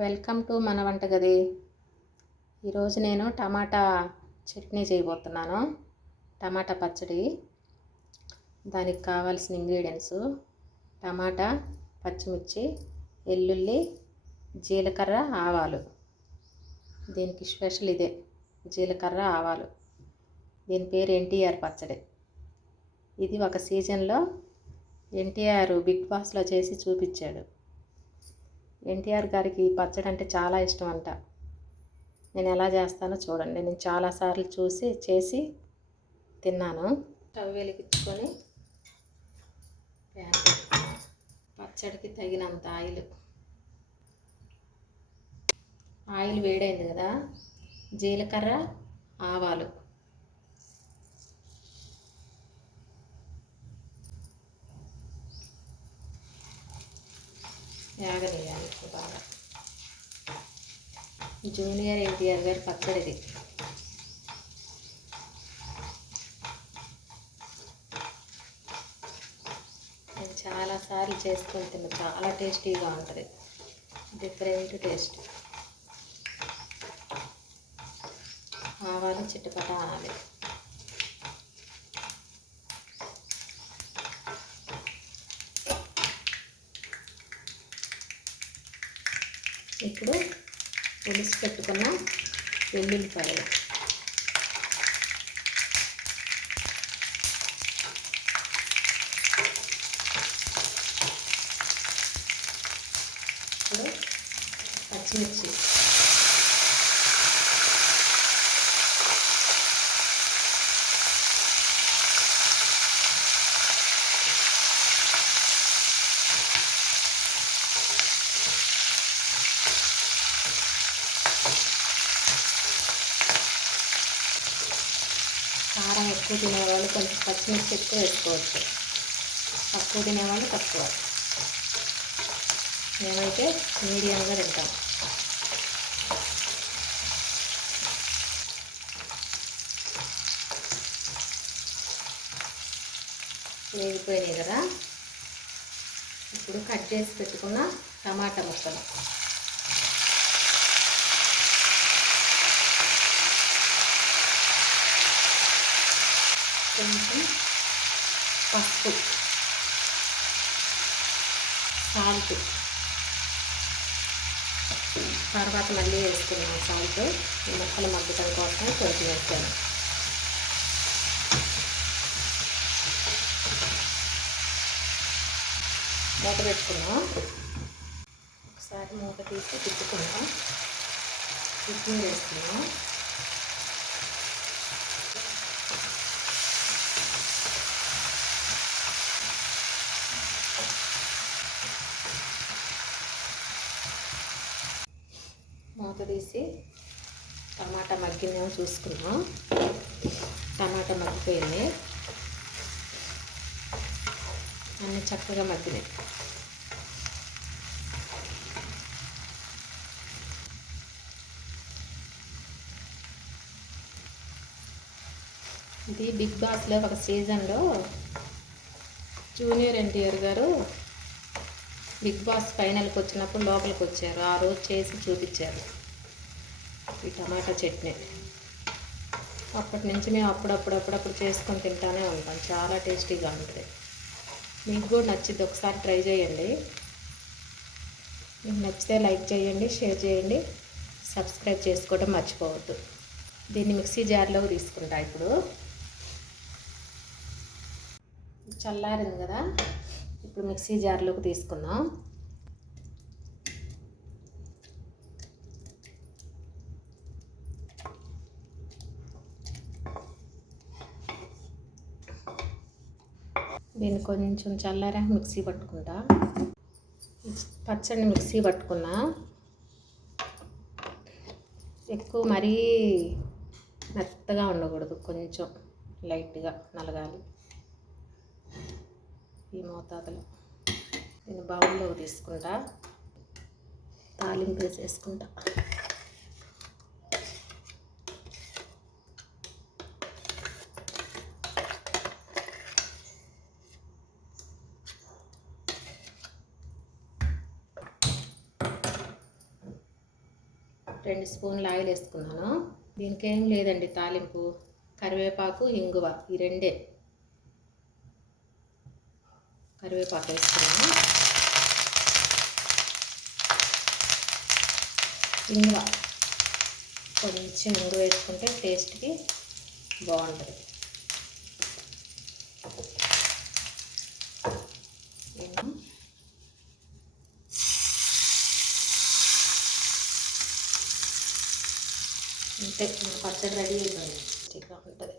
Welcome to మన వంటగది. ఈరోజు నేను టమాటా చట్నీ చేయబోతున్నాను. టమాటా పచ్చడి. దానికి కావాల్సిన ఇంగ్రీడియంట్స్: టమాటా, పచ్చిమిర్చి, వెల్లుల్లి, జీలకర్ర, ఆవాలు. దీనికి స్పెషల్ ఇదే, జీలకర్ర, ఆవాలు. దీని పేరు ఎన్టీఆర్ పచ్చడి. ఇది ఒక సీజన్లో ఎన్టీఆర్ బిగ్ బాస్లో చేసి చూపించాడు. ఎన్టీఆర్ గారికి పచ్చడి అంటే చాలా ఇష్టం అంట. నేను ఎలా చేస్తానో చూడండి. నేను చాలాసార్లు చేసి తిన్నాను. స్టవ్ వెలిగించుకొని ప్యాన్ పెట్టుకున్నాను. పచ్చడికి తగినంత ఆయిల్ వేడైంది కదా, జీలకర్ర, ఆవాలు యాగనేయాలి బాగా. జూనియర్ ఎన్టీఆర్ గారి పచ్చడిది. నేను చాలాసార్లు చేసుకొని తిన్నా. చాలా టేస్టీగా ఉంటుంది. Different taste. ఆవాలు చిట్టపట అనాలి. ఇప్పుడు పులుసు పెట్టుకున్న వెల్లుల్లిపాయలు, ఇప్పుడు పచ్చిమిర్చి, కారం ఎక్కువ తినేవాళ్ళు కొంచెం పచ్చిమిర్చి ఎక్కువ వేసుకోవచ్చు, తక్కువ తినేవాళ్ళు తక్కువ. మేమైతే మీడియంగా తింటాం. వేగిపోయినాయి కదా, ఇప్పుడు కట్ చేసి పెట్టుకున్న టమాటా ముక్కలు, కొంచెం పసుపు, సాల్ట్, తర్వాత మళ్ళీ వేసుకున్నాం సాల్ట్. ఈ ముక్కలు మగ్గటం కోసం కొంచెం వేసాను. మూత పెట్టుకున్నాం. ఒకసారి మూత తీసి తిప్పుకున్నాం. కొత్తిమీర వేసుకున్నాం. మూత తీసి టమాటా మగ్గిందేమో చూసుకున్నాం. టమాటా మగ్గిపోయింది. అన్నీ చక్కగా మగ్గినాయి. ఇది బిగ్ బాస్లో ఒక సీజన్లో జూనియర్ ఎన్టీఆర్ గారు బిగ్ బాస్ ఫైనల్కి వచ్చినప్పుడు లోపలికి వచ్చారు. ఆ రోజు చేసి చూపించారు ఈ టమాటా చట్నీ. అప్పటి నుంచి మేము అప్పుడప్పుడు చేసుకొని తింటానే ఉంటాం. చాలా టేస్టీగా ఉంటుంది. మీకు కూడా నచ్చిద్ది. ఒకసారి ట్రై చేయండి. మీకు నచ్చితే లైక్ చేయండి, షేర్ చేయండి, సబ్స్క్రైబ్ చేసుకోవడం మర్చిపోవద్దు. దీన్ని మిక్సీ జార్లోకి తీసుకుంటా. ఇప్పుడు చల్లారింది కదా, ఇప్పుడు మిక్సీ జార్లోకి తీసుకుందాం. దీన్ని కొంచెం చల్లారా మిక్సీ పట్టుకుంటా. పచ్చడిని మిక్సీ పట్టుకున్నా. ఎక్కువ మరీ మెత్తగా ఉండకూడదు, కొంచెం లైట్గా నలగాలి. ఈ మోతాదులో నేను బౌల్లో తీసుకుంటా. తాలింపు వేసేసుకుంటా. 2 స్పూన్లు ఆయిల్ వేసుకున్నాను. దీనికి ఏం లేదండి తాలింపు, కరివేపాకు, ఇంగువ ఈ రెండే. కరివేపాకు వేసుకున్నాను, ఇంగువ కొంచెం ఇంగువ వేసుకుంటే టేస్ట్కి బాగుంటుంది. అంతే, పచ్చడి రెడీ అయిపోయింది. చికెన్ ఉంటుంది.